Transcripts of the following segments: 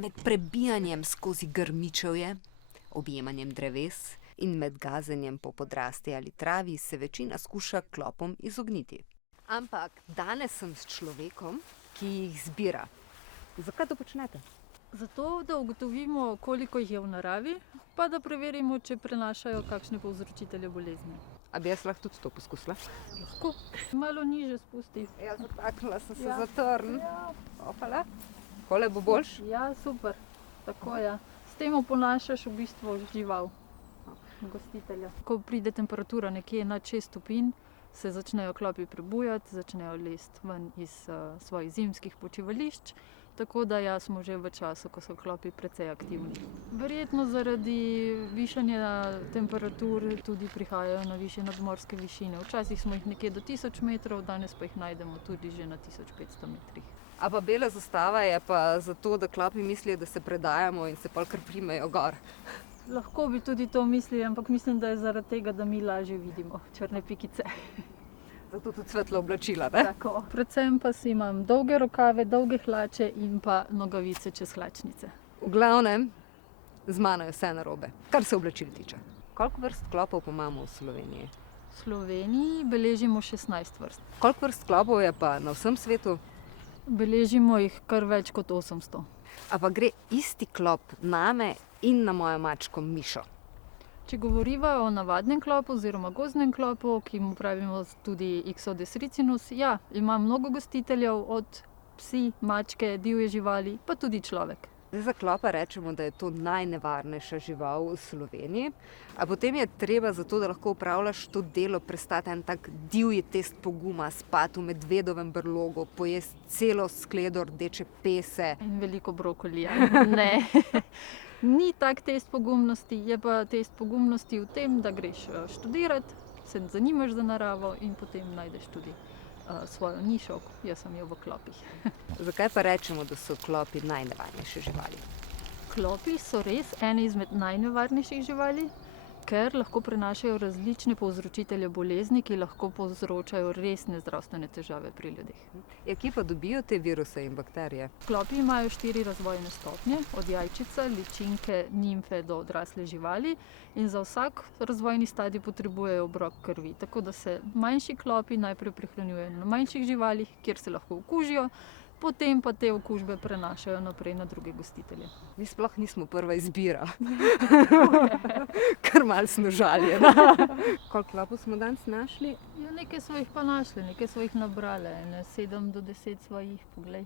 Med prebijanjem skozi grmičevje, objemanjem dreves in med gazenjem po podrasti ali travi se večina skuša klopom izogniti. Ampak danes sem s človekom, ki jih zbira. Zakaj to počnete? Zato, da ugotovimo, koliko jih je v naravi, pa da preverimo, če prenašajo kakšne povzročitelje bolezni. A bi jaz lahko tudi to poskusila? Lahko. Malo niže spusti. Ja, zataknila sem se Ja. za trn. Ja. Opala. Kole bo boljš? Ja, super. Tako je. S tem oponašaš v bistvu žival, gostitelja. Ko pride temperatura nekje nad 6 stopinj, se začnejo klopi prebujati, začnejo lesti ven iz svojih zimskih počivališč. Tako da ja, smo že v času, ko so klopi precej aktivni. Verjetno zaradi višanja temperatur tudi prihajajo na višje nadmorske višine. Včasih smo jih nekje do 1000 metrov, danes pa jih najdemo tudi že na 1500 metrih. A pa bela zastava je pa zato, da klopi mislijo, da se predajamo in se pol kar primejo gor. Lahko bi tudi to mislili, ampak mislim, da je zaradi tega, da mi lažje vidimo črne pikice. Zato tudi svetlo oblačila, ne? Tako. Predvsem pa si imam dolge rokave, dolge hlače in pa nogavice čez hlačnice. V glavnem, z mano je vse narobe, kar se oblačil tiče. Koliko vrst klopov pa imamo v Sloveniji? V Sloveniji beležimo 16 vrst. Koliko vrst klopov je pa na vsem svetu? Beležimo jih kar več kot 800. A pa gre isti klop name in na mojo mačko Mišo? Če govoriva o navadnem klopu oziroma gozdnem klopu, ki mu pravimo tudi Ixodes ricinus, ja, ima mnogo gostiteljev, od psi, mačke, divje živali, pa tudi človek. Zdaj za klopa rečemo, da je to najnevarnejša žival v Sloveniji, a potem je treba za to, da lahko opravljaš to delo, prestati en tak divji test poguma, spati v medvedovem brlogu, pojesti celo skledo rdeče pese. In veliko brokolija. Ne. Ni tak test pogumnosti, je pa test pogumnosti v tem, da greš študirati, se zanimaš za naravo in potem najdeš tudi svojo nišo. Jaz sem jo v klopih. Zakaj pa rečemo, da so klopi najnevarnejše živali? Klopi so res ene izmed najnevarnejših živali, ker lahko prenašajo različne povzročitelje bolezni, ki lahko povzročajo resne zdravstvene težave pri ljudeh. Ja, kje pa dobijo te viruse in bakterije? Klopi imajo 4 razvojne stopnje, od jajčica, ličinke, nimfe do odrasle živali, in za vsak razvojni stadij potrebujejo obrok krvi. Tako da se manjši klopi najprej prehranjujejo na manjših živalih, kjer se lahko okužijo, potem pa te okužbe prenašajo naprej na druge gostitelje. Mi sploh nismo prva izbira. Kar malo smo žaljeni. Koliko klopov smo danes našli? Ja, nekaj smo jih pa našli, nekaj smo jih nabrali, 7 do 10 smo jih, poglej.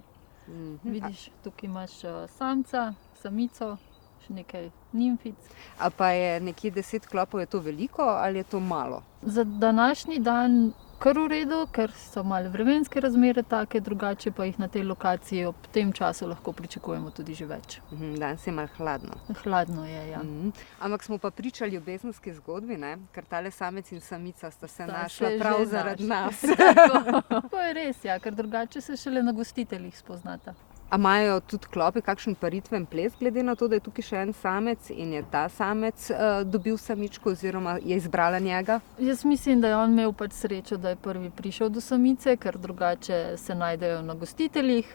Vidiš, tukaj imaš samca, samico, še nekaj nimfic. A pa je nekje 10 klopov, je to veliko ali je to malo? Za današnji dan kar v redu, ker so malo vremenske razmere take, drugače pa jih na tej lokaciji ob tem času lahko pričakujemo tudi že več. Danes je malo hladno. Hladno je, ja. Ampak smo pa pričali ljubezenski zgodbi, ne? Ker tale samec in samica sta se Sta našla se prav že zaradi nas. To je res, ja, ker drugače se šele na gostiteljih spoznata. A imajo tudi klopi kakšen paritven ples, glede na to, da je tukaj še en samec in je ta samec dobil samičko oziroma je izbrala njega? Jaz mislim, da je on imel pač srečo, da je prvi prišel do samice, ker drugače se najdejo na gostiteljih.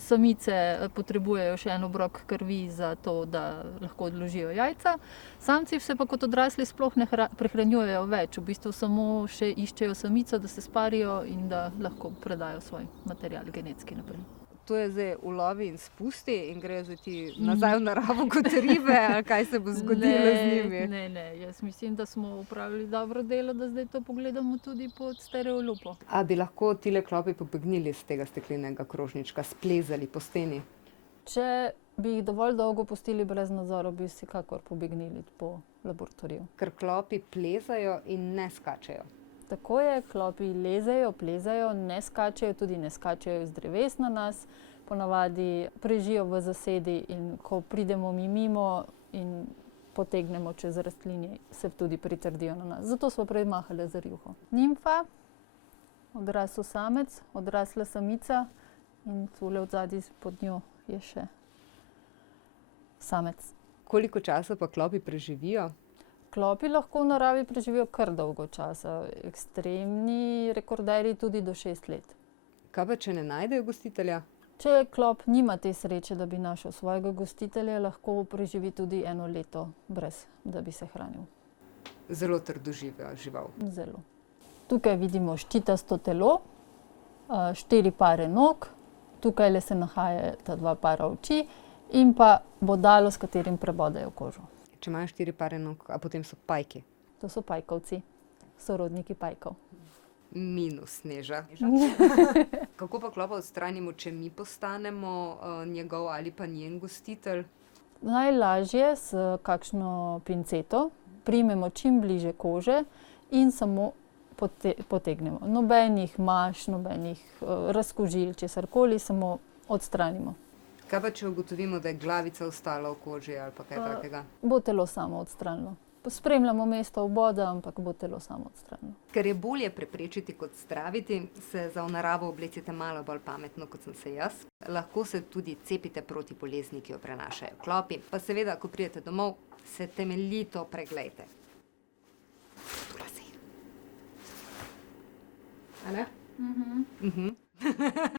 Samice potrebujejo še en obrok krvi za to, da lahko odložijo jajca. Samci se pa kot odrasli sploh ne prehranjujejo več, v bistvu samo še iščejo samico, da se sparijo in da lahko predajo svoj material genetski naprej. To je zdaj ulovi in spusti in grejo zdaj ti nazaj v naravo kot ribe, ali kaj se bo zgodilo z njimi? Ne, jaz mislim, da smo opravili dobro delo, da zdaj to pogledamo tudi pod stereolupo. A bi lahko tile klopi pobegnili z tega steklenega krožnička, splezali po steni? Če bi jih dovolj dolgo pustili brez nadzora, bi si kakor pobegnili po laboratoriju. Ker klopi plezajo in ne skačejo. Tako je, klopi lezejo, plezajo, ne skačejo, tudi ne skačejo iz dreves na nas. Ponavadi prežijo v zasedi in ko pridemo mi mimo in potegnemo čez rastlinje, se tudi pritrdijo na nas. Zato smo prej mahali za rjuho. Nimfa, odrasel samec, odrasla samica in tule odzadaj pod njo je še samec. Koliko časa pa klopi preživijo? Klopi lahko v naravi preživijo kar dolgo časa. Ekstremni rekorderji tudi do 6 let. Kaj pa, če ne najdejo gostitelja? Če klop nima te sreče, da bi našel svojega gostitelja, lahko preživi tudi 1 leto brez, da bi se hranil. Zelo trdoživa žival. Zelo. Tukaj vidimo ščitasto telo, 4 pare nog, tukajle se nahajata 2 para oči in pa bodalo, s katerim prebodejo kožo. Če imajo 4 pare nog, a potem so pajki. To so pajkovci, sorodniki pajkov. Minus Sneža. Kako pa klopa odstranimo, če mi postanemo njegov ali pa njen gostitelj? Najlažje s kakšno pinceto primemo čim bliže kože in samo potegnemo. Nobenih maš, nobenih razkužil, česarkoli, samo odstranimo. Kaj pa, če ugotovimo, da je glavica ostala v koži ali pa kaj takega? Bo telo samo odstranilo. Spremljamo mesto vboda, ampak bo telo samo odstranilo. Ker je bolje preprečiti kot zdraviti, se za v naravo oblecite malo bolj pametno, kot sem se jaz. Lahko se tudi cepite proti bolezni, ki jo prenašajo klopi. Pa seveda, ko pridete domov, se temeljito preglejte. A ne?